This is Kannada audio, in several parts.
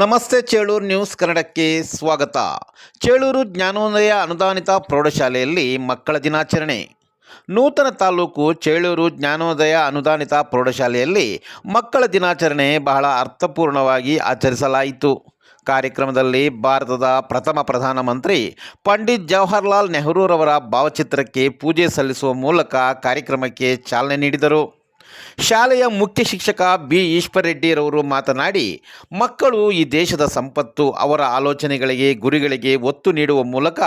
ನಮಸ್ತೆ ಚೇಳೂರು ನ್ಯೂಸ್ ಕನ್ನಡಕ್ಕೆ ಸ್ವಾಗತ. ಚೇಳೂರು ಜ್ಞಾನೋದಯ ಅನುದಾನಿತ ಪ್ರೌಢಶಾಲೆಯಲ್ಲಿ ಮಕ್ಕಳ ದಿನಾಚರಣೆ. ನೂತನ ತಾಲೂಕು ಚೇಳೂರು ಜ್ಞಾನೋದಯ ಅನುದಾನಿತ ಪ್ರೌಢಶಾಲೆಯಲ್ಲಿ ಮಕ್ಕಳ ದಿನಾಚರಣೆ ಬಹಳ ಅರ್ಥಪೂರ್ಣವಾಗಿ ಆಚರಿಸಲಾಯಿತು. ಕಾರ್ಯಕ್ರಮದಲ್ಲಿ ಭಾರತದ ಪ್ರಥಮ ಪ್ರಧಾನಮಂತ್ರಿ ಪಂಡಿತ್ ಜವಾಹರ್ಲಾಲ್ ನೆಹರೂರವರ ಭಾವಚಿತ್ರಕ್ಕೆ ಪೂಜೆ ಸಲ್ಲಿಸುವ ಮೂಲಕ ಕಾರ್ಯಕ್ರಮಕ್ಕೆ ಚಾಲನೆ ನೀಡಿದರು. ಶಾಲೆಯ ಮುಖ್ಯ ಶಿಕ್ಷಕ ಬಿ. ಈಶ್ವರರೆಡ್ಡಿರವರು ಮಾತನಾಡಿ, ಮಕ್ಕಳು ಈ ದೇಶದ ಸಂಪತ್ತು, ಅವರ ಆಲೋಚನೆಗಳಿಗೆ, ಗುರಿಗಳಿಗೆ ಒತ್ತು ನೀಡುವ ಮೂಲಕ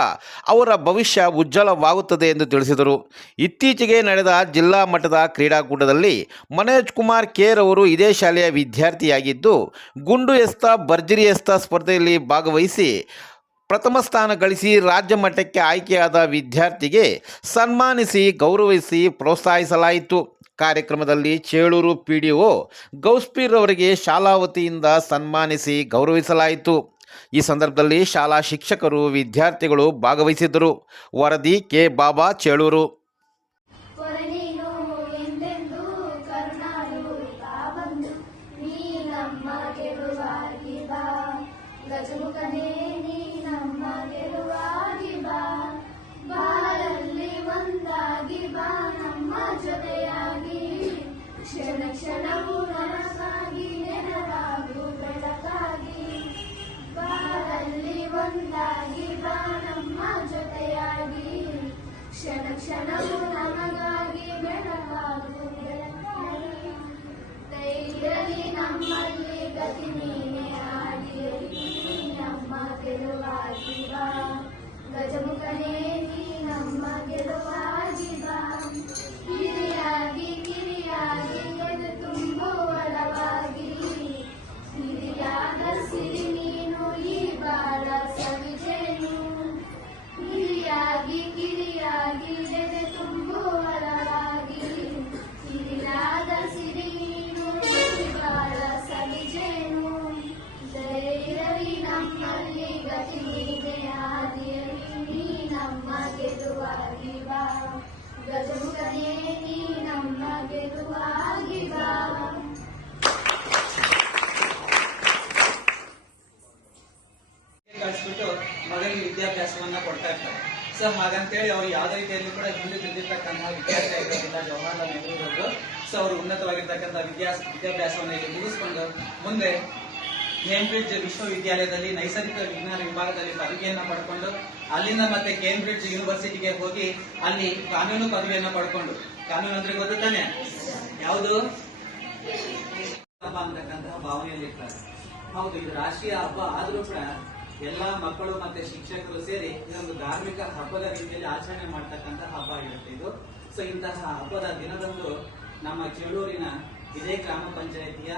ಅವರ ಭವಿಷ್ಯ ಉಜ್ವಲವಾಗುತ್ತದೆ ಎಂದು ತಿಳಿಸಿದರು. ಇತ್ತೀಚೆಗೆ ನಡೆದ ಜಿಲ್ಲಾ ಮಟ್ಟದ ಕ್ರೀಡಾಕೂಟದಲ್ಲಿ ಮನೋಜ್ ಕುಮಾರ್ ಕೇರ್ ಅವರು ಇದೇ ಶಾಲೆಯ ವಿದ್ಯಾರ್ಥಿಯಾಗಿದ್ದು, ಗುಂಡು ಎಸ್ತ, ಭರ್ಜರಿ ಎಸ್ತ ಸ್ಪರ್ಧೆಯಲ್ಲಿ ಭಾಗವಹಿಸಿ ಪ್ರಥಮ ಸ್ಥಾನ ಗಳಿಸಿ ರಾಜ್ಯ ಮಟ್ಟಕ್ಕೆ ಆಯ್ಕೆಯಾದ ವಿದ್ಯಾರ್ಥಿಗೆ ಸನ್ಮಾನಿಸಿ, ಗೌರವಿಸಿ, ಪ್ರೋತ್ಸಾಹಿಸಲಾಯಿತು. ಕಾರ್ಯಕ್ರಮದಲ್ಲಿ Chelur P D O Gouspeer ಅವರಿಗೆ ಶಾಲಾ ವತಿಯಿಂದ ಸನ್ಮಾನಿಸಿ ಗೌರವಿಸಲಾಯಿತು. ಈ ಸಂದರ್ಭದಲ್ಲಿ ಶಾಲಾ ಶಿಕ್ಷಕರು, ವಿದ್ಯಾರ್ಥಿಗಳು ಭಾಗವಹಿಸಿದ್ದರು. ವರದಿ ಕೆ. ಬಾಬಾ, ಚೇಳೂರು. ಕೊರನೀನು ಕಳಿಸ್ಬಿಟ್ಟು ಮಗನಿಗೆ ವಿದ್ಯಾಭ್ಯಾಸವನ್ನ ಕೊಡ್ತಾ ಇರ್ತಾರೆ. ಸೊ ಹಾಗಂತೇಳಿ ಅವ್ರು ಯಾವುದೇ ರೀತಿಯಲ್ಲಿ ಕೂಡ ಹಿಂದೆ ವಿದ್ಯಾರ್ಥಿ ಆಗಿರೋದಿಲ್ಲ ಜವಾಹರ್ಲಾಲ್ ನೆಹರು ಸೊ ಅವರು ಉನ್ನತವಾಗಿರ್ತಕ್ಕಂಥ ವಿದ್ಯಾ ವಿದ್ಯಾಭ್ಯಾಸವನ್ನು ಇಲ್ಲಿ ಮುಗಿಸ್ಕೊಂಡು ಮುಂದೆ ಕೇಂಬ್ರಿಡ್ಜ್ ವಿಶ್ವವಿದ್ಯಾಲಯದಲ್ಲಿ ನೈಸರ್ಗಿಕ ವಿಜ್ಞಾನ ವಿಭಾಗದಲ್ಲಿ ಪದವಿಯನ್ನು ಪಡ್ಕೊಂಡು, ಅಲ್ಲಿಂದ ಮತ್ತೆ ಕೇಂಬ್ರಿಡ್ಜ್ ಯೂನಿವರ್ಸಿಟಿಗೆ ಹೋಗಿ ಅಲ್ಲಿ ಕಾನೂನು ಪದವಿಯನ್ನು ಪಡ್ಕೊಂಡು. ಕಾನೂನು ಅಂದ್ರೆ ಗೊತ್ತಾನೆ ಯಾವುದು? ಹಬ್ಬ ಅಂತಕ್ಕಂತಹ ಭಾವನೆಯಲ್ಲಿ ಇರ್ತಾರೆ ಹೌದು, ಇದು ರಾಷ್ಟ್ರೀಯ ಹಬ್ಬ ಆದರೂ ಕೂಡ ಎಲ್ಲಾ ಮಕ್ಕಳು ಮತ್ತೆ ಶಿಕ್ಷಕರು ಸೇರಿ ಇದೊಂದು ಧಾರ್ಮಿಕ ಹಬ್ಬದ ರೀತಿಯಲ್ಲಿ ಆಚರಣೆ ಮಾಡ್ತಕ್ಕಂಥ ಹಬ್ಬ ಆಗಿರುತ್ತೆ ಇದು. ಸೊ ಇಂತಹ ಹಬ್ಬದ ದಿನದಂದು ನಮ್ಮ ಚೇಳೂರಿನ ಇದೇ ಗ್ರಾಮ ಪಂಚಾಯತಿಯ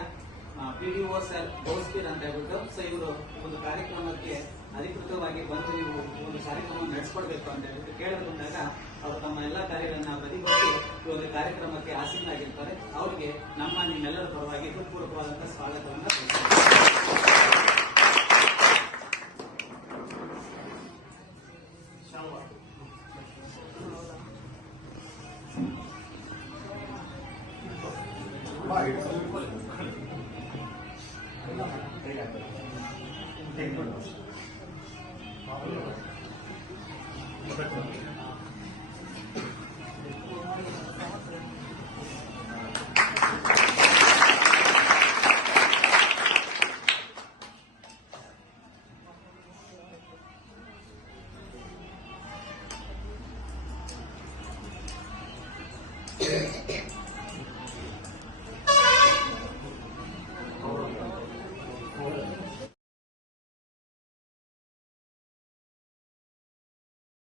ಪಿ ಸರ್ ಗೌಸ್ಕೀರ್ ಅಂತ ಹೇಳ್ಬಿಟ್ಟು ಸೊ ಇವರು ಒಂದು ಕಾರ್ಯಕ್ರಮಕ್ಕೆ ಅಧಿಕೃತವಾಗಿ ಬಂದು ನೀವು ಒಂದು ಕಾರ್ಯಕ್ರಮ ನಡೆಸ್ಕೊಡ್ಬೇಕು ಅಂತ ಹೇಳ್ಬಿಟ್ಟು ಬಂದಾಗ ಅವರು ತಮ್ಮ ಎಲ್ಲ ಕಾರ್ಯಗಳನ್ನ ಬದಿಗೊಳಿಸಿ ಈ ಒಂದು ಕಾರ್ಯಕ್ರಮಕ್ಕೆ ಆಸೀನಾಗಿರ್ತಾರೆ ಅವ್ರಿಗೆ ನಮ್ಮ ನಿಮ್ಮೆಲ್ಲರ ಪರವಾಗಿ ಹೃತ್ಪೂರ್ವಕವಾದಂತಹ ಸ್ವಾಗತವನ್ನು Bye. Thank you.